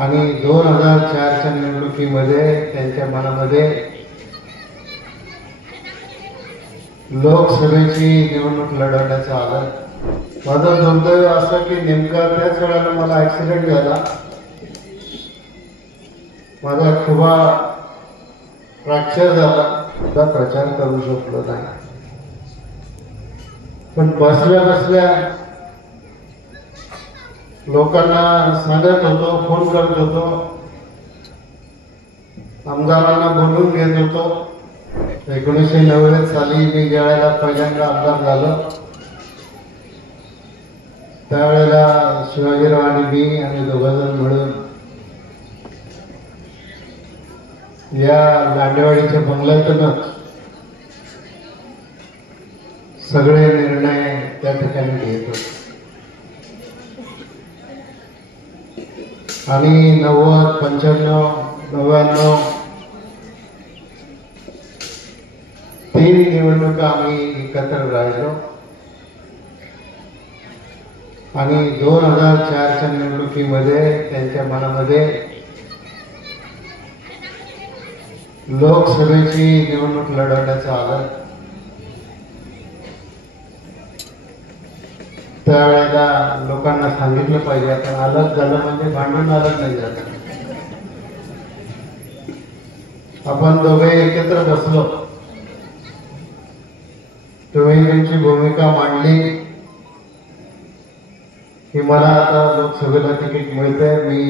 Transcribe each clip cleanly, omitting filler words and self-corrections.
आणि 2004च्या निवडणुकीमध्ये त्यांच्या मनामध्ये लोकसभेची निवडणूक लढवण्याचं आलं. माझं दुर्दैव असं की नेमका त्याच वेळेला मला ऍक्सिडेंट झाला. माझा खुबा फ्रॅक्चर झाला, सुद्धा प्रचार करू शकलो नाही. पण बसल्या बसल्या लोकांना सांगत होतो, फोन करत होतो, आमदारांना बोलून घेत होतो. 1990 साली मी ज्यावेळेला पहिल्यांदा आमदार झालो त्यावेळेला शिवाजीराव आणि मी आम्ही दोघंजण मिळून या लांडेवाडीच्या बंगल्यातूनच सगळे निर्णय त्या ठिकाणी घेत होतो. आणि 90, 95, 99 तीन निवडणुका आम्ही एकत्र राहिलो. आणि 2004च्या निवडणुकीमध्ये त्यांच्या मनामध्ये लोकसभेची निवडणूक लढवण्याचं आलं. त्यावेळेला लोकांना सांगितलं पाहिजे, आपण अलग झालं म्हणजे भांडून अलग नाही झालं. आपण दोघे एकत्र बसलो, तुम्ही तुमची भूमिका मांडली की मला आता लोकसभेला तिकीट मिळतंय, मी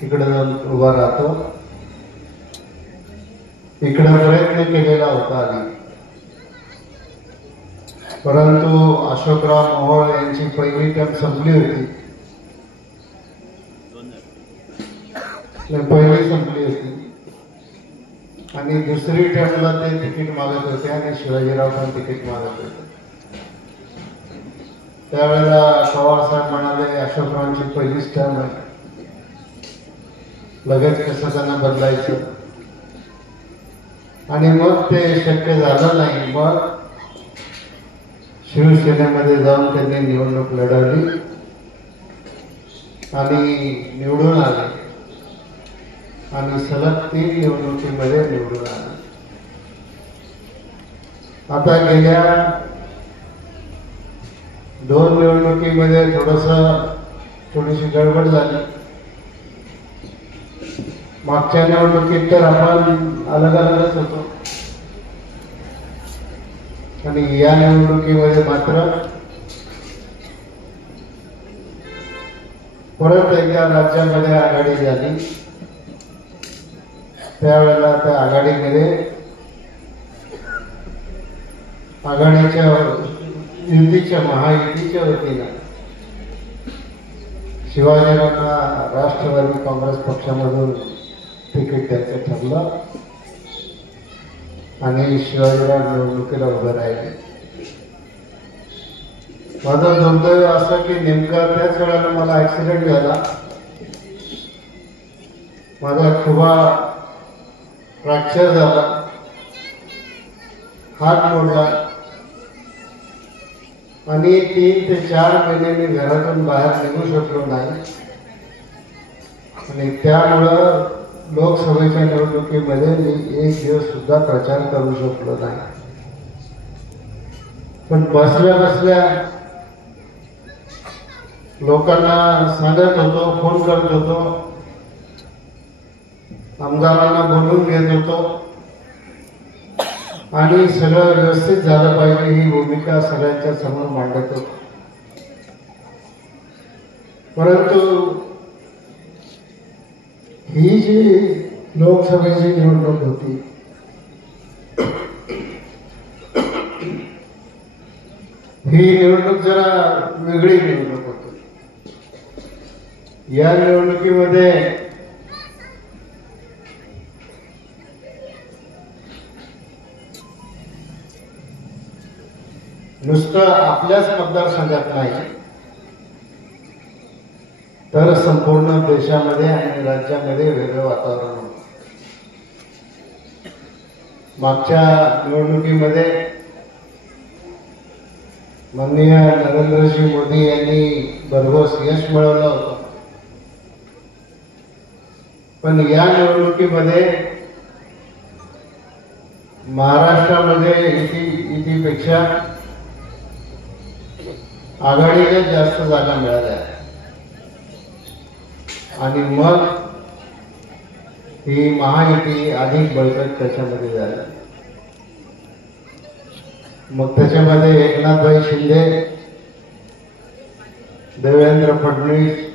तिकडे जाऊन उभा राहतो. इकडे प्रयत्न केलेला होता आधी, परंतु अशोकराव मोहोळ यांची पहिली टर्म संपली होती. पहिली संपली होती आणि दुसरी टर्मला ते तिकीट मागत होते आणि शिवाजीराव पण तिकीट मागत होते. त्यावेळेला पवारसाहेब म्हणाले, अशोकरावांची पहिलीच टर्म आहे, लगेच कसं त्यांना बदलायचं. आणि मग ते शक्य झालं नाही. मग शिवसेनेमध्ये जाऊन त्यांनी निवडणूक लढवली आणि निवडून आले. आणि सलग 3 निवडणुकीमध्ये निवडून आले. आता गेल्या 2 निवडणुकीमध्ये थोडीशी गडबड झाली. मागच्या निवडणुकीत तर आपण अलग अलगच होतो आणि या निवडणुकीमध्ये मात्र परत एकदा राज्यामध्ये आघाडी झाली. त्यावेळेला त्या आघाडीमध्ये आघाडीच्या युतीच्या महायुतीच्या वतीनं शिवाजीरावांना राष्ट्रवादी काँग्रेस पक्षामधून तिकीट द्यायचं ठरलं आणि शिवाजीराव निवडणुकीला उभे राहिले. माझं दुर्दैव असं की नेमका त्याच वेळेला मला ऍक्सिडेंट झाला. माझा खुबा फ्रॅक्चर झाला, हात मोडला आणि 3 ते 4 महिने मी घरातून बाहेर निघू शकलो नाही. आणि त्यामुळं लोकसभेच्या निवडणुकीमध्ये मी 1 दिवस सुद्धा प्रचार करू शकलो नाही. पण बसल्या बसल्या लोकांना सांगत होतो, फोन करत होतो, आमदारांना बोलून घेत होतो आणि सगळं व्यवस्थित झालं पाहिजे ही भूमिका सगळ्यांच्या समोर मांडत होतो. परंतु ही जी लोकसभेची निवडणूक होती ही निवडणूक जरा वेगळी निवडणूक होती. या निवडणुकीमध्ये नुसतं आपल्याच मतदारसंघात नाही तर संपूर्ण देशामध्ये आणि राज्यामध्ये वेगळं वातावरण होतं. मागच्या निवडणुकीमध्ये माननीय नरेंद्रजी मोदी यांनी भरघोस यश मिळवलं होतं. पण या निवडणुकीमध्ये महाराष्ट्रामध्ये इतिपेक्षा आघाडीला जास्त जागा मिळाल्या आणि मग ही महायुती अधिक बळकट त्याच्यामध्ये झाली. मग त्याच्यामध्ये एकनाथभाई शिंदे, देवेंद्र फडणवीस,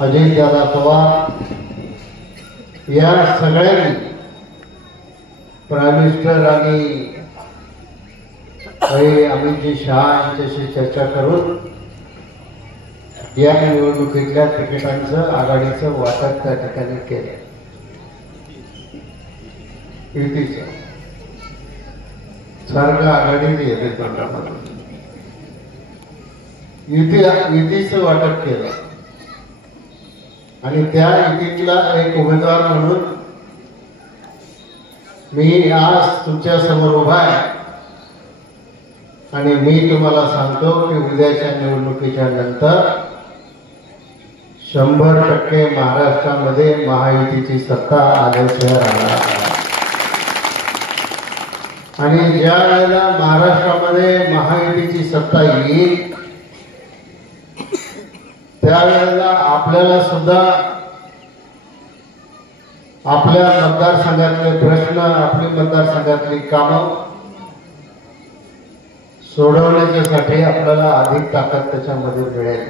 अजितदादा पवार या सगळ्यांनी प्राईम मिनिस्टर आणि अमितजी शहा यांच्याशी चर्चा करून या निवडणुकीतल्या तिकिटांचं आघाडीचं वाटप त्या ठिकाणी केलं. युतीचं सारखं आघाडीच येते तोंडामध्ये युतीचं वाटप केलं आणि त्या युतीतला एक उमेदवार म्हणून मी आज तुमच्या समोर उभा आहे आणि मी तुम्हाला सांगतो की उद्याच्या निवडणुकीच्या नंतर 100% महाराष्ट्रामध्ये महायुतीची सत्ता आल्याशिवाय राहणार नाही. आणि ज्या वेळेला महाराष्ट्रामध्ये महायुतीची सत्ता येईल त्यावेळेला आपल्याला सुद्धा आपल्या मतदारसंघातले प्रश्न, आपली मतदारसंघातली कामं सोडवण्याच्यासाठी आपल्याला अधिक ताकद त्याच्यामध्ये मिळेल.